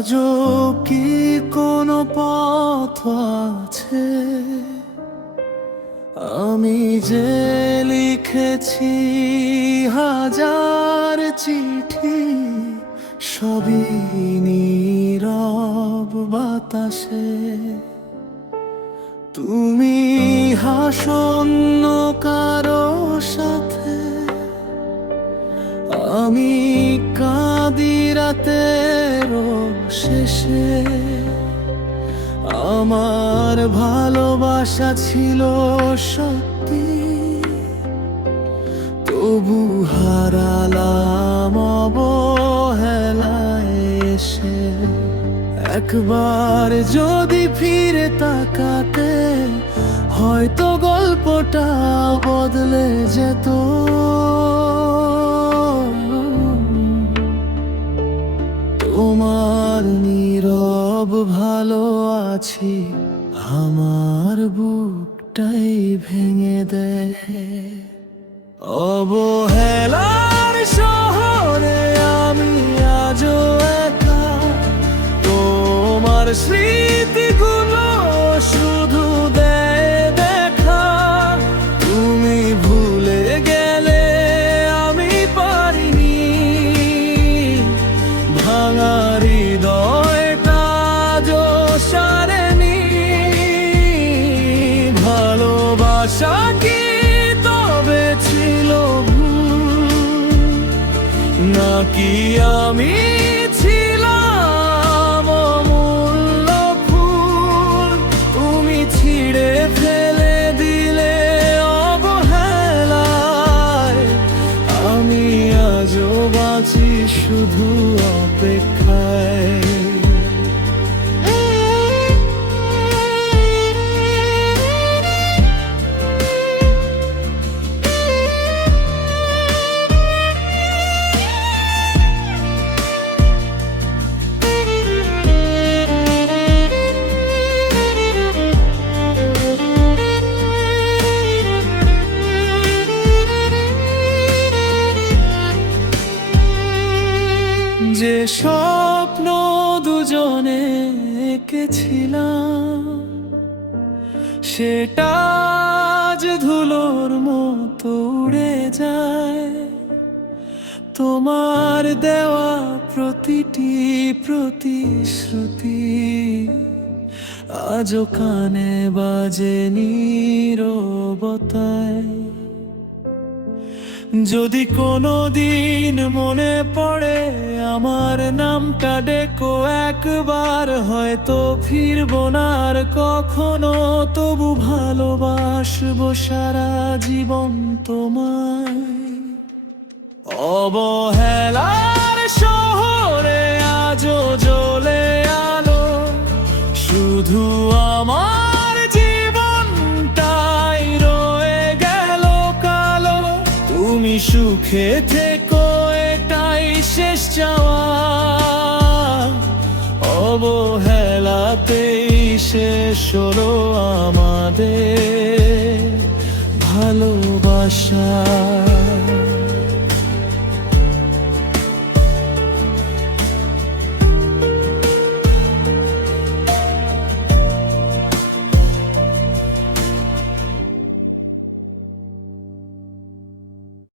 আজও কি কোনো পথ আছে আমি যে লিখেছি হাজার চিঠি, সবই নীরব বাতাসে। তুমি হাসন্ন কারো সাথে, আমি কাঁদি রাতের শেষে। আমার ভালোবাসা ছিল সত্যি, তবু হারালাম অবহেলায় এসে। একবার যদি ফিরে তাকাতে, হয়তো গল্পটা বদলে যেত। তোমার নীরব ভালো আছি আমার বুকটাই ভেঙে দেয়। অবহেলার শহরে আমি আজও একা, তোমার স্মৃতিগুলো শুধু দেয় দেখা। তুমি ভুলে গেলে আমি পারিনি, ভাঙা হৃদয়টা আজও সারেনি। ভালোবাসা কি তবে ছিল ভুল, নাকি আমি ছিলাম অমূল্য ফুল? তুমি ছিঁড়ে ফেলে দিলে অবহেলায়, আমি আজও বাঁচি শুধু অপেক্ষায়। যে স্বপ্ন দুজনে এঁকেছিলাম, সেটা আজ ধুলোর মতো উড়ে যায়। তোমার দেওয়া প্রতিটি প্রতিশ্রুতি আজও কানে বাজে নীরবতায়। যদি কোনো দিন মনে পড়ে আমার নামটা ডেকো একবার, হয়তো ফিরবো না আর কখনো, তবু ভালোবাসবো সারা জীবন তোমায়। অবহেলার শহরে আজও জ্বলে আলো, শুধু আমার জীবনটাই রয়ে গেল কালো। তুমি সুখে থেকো এটাই শেষ চাওয়া, অবহেলাতেই শেষ হলো আমাদের ভালোবাসা।